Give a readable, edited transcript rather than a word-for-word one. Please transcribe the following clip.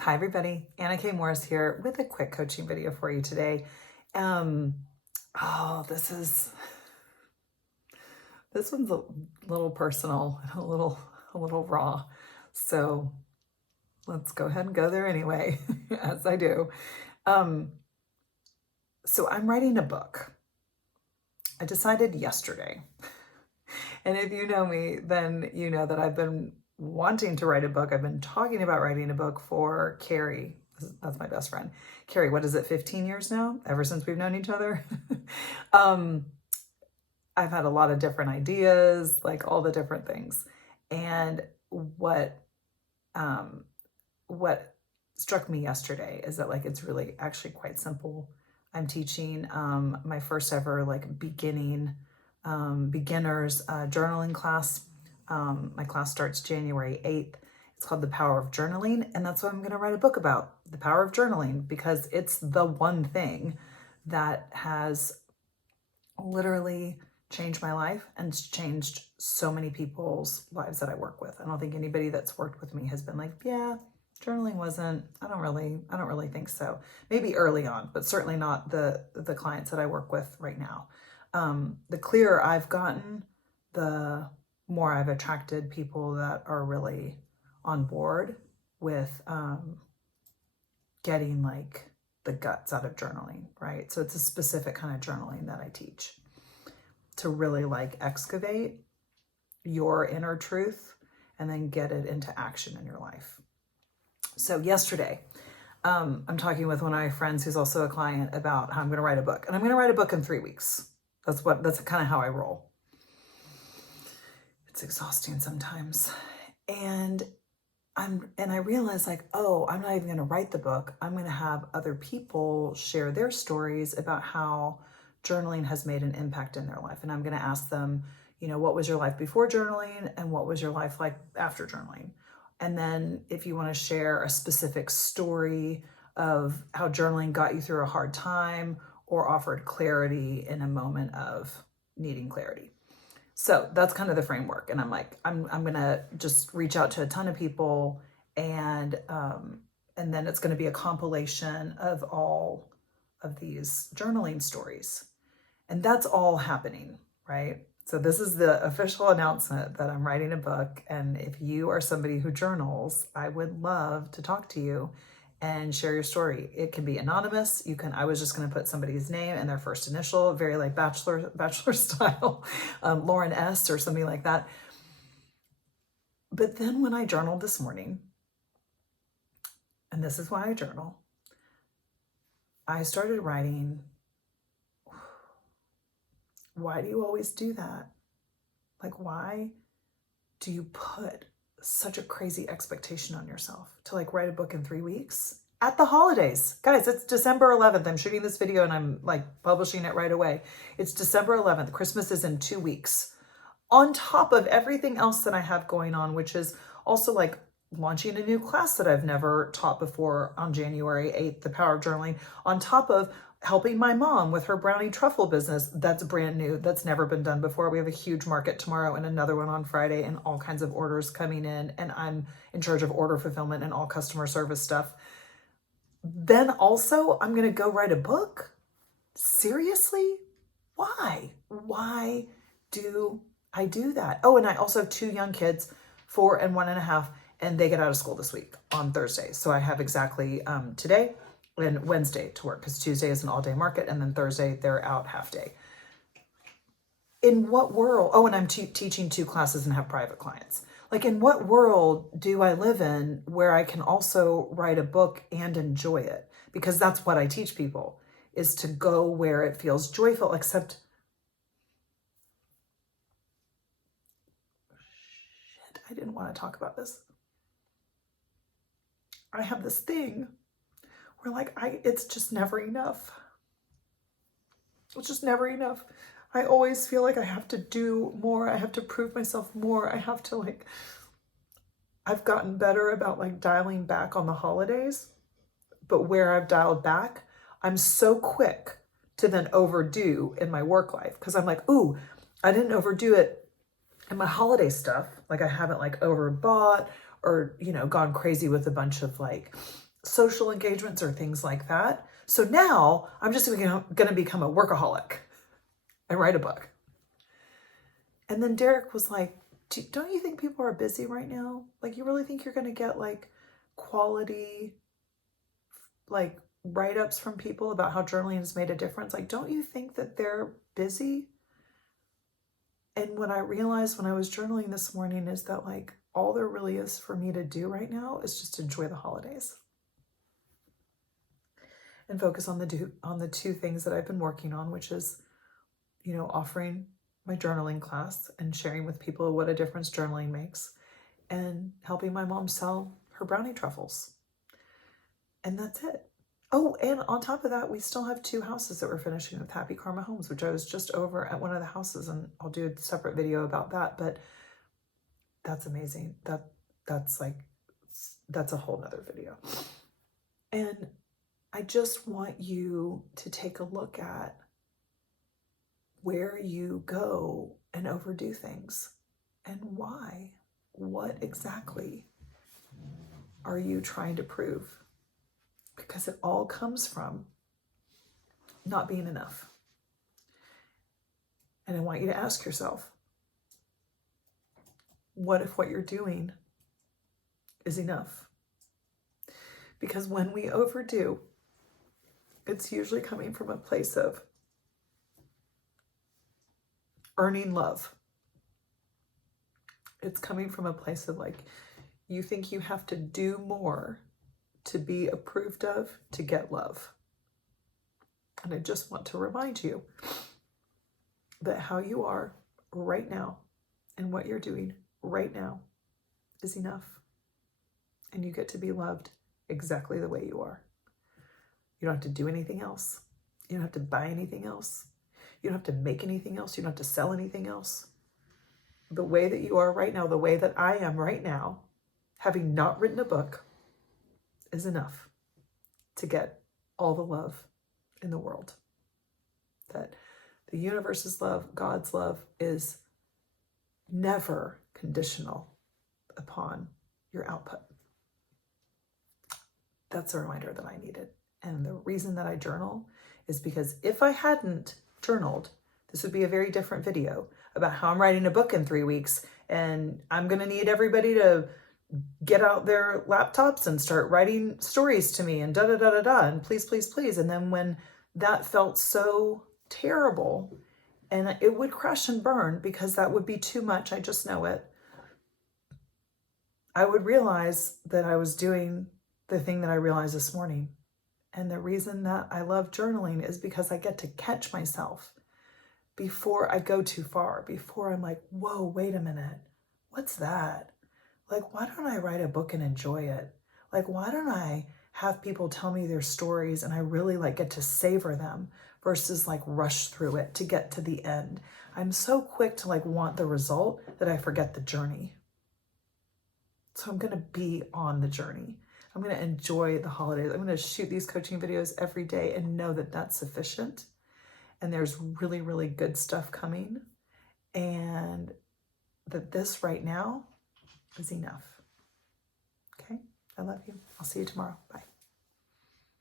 Hi everybody, Anna K. Morris here with a quick coaching video for you today. Um, this one's a little personal, a little raw. So let's go ahead and go there anyway, as I do. So I'm writing a book. I decided yesterday. And if you know me, then you know that I've been wanting to write a book. I've been talking about writing a book for Carrie. That's my best friend. Carrie, what is it, 15 years now? Ever since we've known each other? I've had a lot of different ideas, like all the different things. And what struck me yesterday is that like it's really actually quite simple. I'm teaching my first ever like beginners journaling class. My class starts January 8th. It's called The Power of Journaling, and that's what I'm going to write a book about, the power of journaling, because it's the one thing that has literally changed my life and changed so many people's lives that I work with. I don't think anybody that's worked with me has been like, yeah, journaling wasn't, I don't really think so. Maybe early on, but certainly not the clients that I work with right now. The clearer I've gotten, the more I've attracted people that are really on board with getting like the guts out of journaling, right? So it's a specific kind of journaling that I teach to really like excavate your inner truth and then get it into action in your life. So yesterday, I'm talking with one of my friends who's also a client about how I'm going to write a book, and I'm going to write a book in 3 weeks. That's kind of how I roll. It's exhausting sometimes. And I realized like, oh, I'm not even going to write the book. I'm going to have other people share their stories about how journaling has made an impact in their life. And I'm going to ask them, what was your life before journaling and what was your life like after journaling? And then if you want to share a specific story of how journaling got you through a hard time or offered clarity in a moment of needing clarity. So that's kind of the framework. And I'm like, I'm going to just reach out to a ton of people, and then it's going to be a compilation of all of these journaling stories. And that's all happening, right? So this is the official announcement that I'm writing a book. And if you are somebody who journals, I would love to talk to you and share your story. It can be anonymous. I was just going to put somebody's name and their first initial, very like bachelor style, Lauren S. or something like that. But then when I journaled this morning, and this is why I journal, I started writing, why do you always do that? Like, why do you put such a crazy expectation on yourself to like write a book in 3 weeks at the holidays? Guys, it's December 11th. I'm shooting this video and I'm like publishing it right away. It's December 11th. Christmas is in 2 weeks. On top of everything else that I have going on, which is also like launching a new class that I've never taught before on January 8th, The Power of Journaling, on top of helping my mom with her brownie truffle business. That's brand new. That's never been done before. We have a huge market tomorrow and another one on Friday and all kinds of orders coming in. And I'm in charge of order fulfillment and all customer service stuff. Then also I'm going to go write a book. Seriously? Why? Why do I do that? Oh, and I also have 2 young kids, 4 and 1.5, and they get out of school this week on Thursday. So I have exactly today and Wednesday to work, because Tuesday is an all-day market, and then Thursday they're out half day. In what world? Oh, and I'm teaching 2 classes and have private clients. Like, in what world do I live in where I can also write a book and enjoy it? Because that's what I teach people, is to go where it feels joyful, except shit, I didn't want to talk about this. I have this thing where like it's just never enough. It's just never enough. I always feel like I have to do more. I have to prove myself more. I have to like, I've gotten better about like dialing back on the holidays, but where I've dialed back, I'm so quick to then overdo in my work life. Cause I'm like, ooh, I didn't overdo it in my holiday stuff. Like I haven't like overbought or, gone crazy with a bunch of like social engagements or things like that. So now I'm just going to become a workaholic and write a book. And then Derek was like, don't you think people are busy right now? Like, you really think you're going to get like quality, like write-ups from people about how journaling has made a difference? Like, don't you think that they're busy? And what I realized when I was journaling this morning is that like all there really is for me to do right now is just enjoy the holidays and focus on the two things that I've been working on, which is, you know, offering my journaling class and sharing with people what a difference journaling makes, and helping my mom sell her brownie truffles. And that's it. Oh, and on top of that, we still have 2 houses that we're finishing with Happy Karma Homes, which I was just over at one of the houses, and I'll do a separate video about that. But that's amazing. That's a whole nother video. And I just want you to take a look at where you go and overdo things and why. What exactly are you trying to prove? Because it all comes from not being enough. And I want you to ask yourself, what if what you're doing is enough? Because when we overdo, it's usually coming from a place of earning love. It's coming from a place of like, you think you have to do more to be approved of to get love. And I just want to remind you that how you are right now and what you're doing right now is enough. And you get to be loved exactly the way you are. You don't have to do anything else. You don't have to buy anything else. You don't have to make anything else. You don't have to sell anything else. The way that you are right now, the way that I am right now, having not written a book, is enough to get all the love in the world. That the universe's love, God's love, is never conditional upon your output. That's a reminder that I needed. And the reason that I journal is because if I hadn't journaled, this would be a very different video about how I'm writing a book in 3 weeks, and I'm going to need everybody to get out their laptops and start writing stories to me and da-da-da-da-da, and please, please, please. And then when that felt so terrible, and it would crash and burn because that would be too much, I just know it, I would realize that I was doing the thing that I realized this morning. And the reason that I love journaling is because I get to catch myself before I go too far, before I'm like, whoa, wait a minute, what's that? Like, why don't I write a book and enjoy it? Like, why don't I have people tell me their stories and I really like get to savor them versus like rush through it to get to the end? I'm so quick to like want the result that I forget the journey. So I'm going to be on the journey. I'm going to enjoy the holidays. I'm going to shoot these coaching videos every day and know that that's sufficient. And there's really, really good stuff coming. And that this right now is enough. Okay? I love you. I'll see you tomorrow. Bye.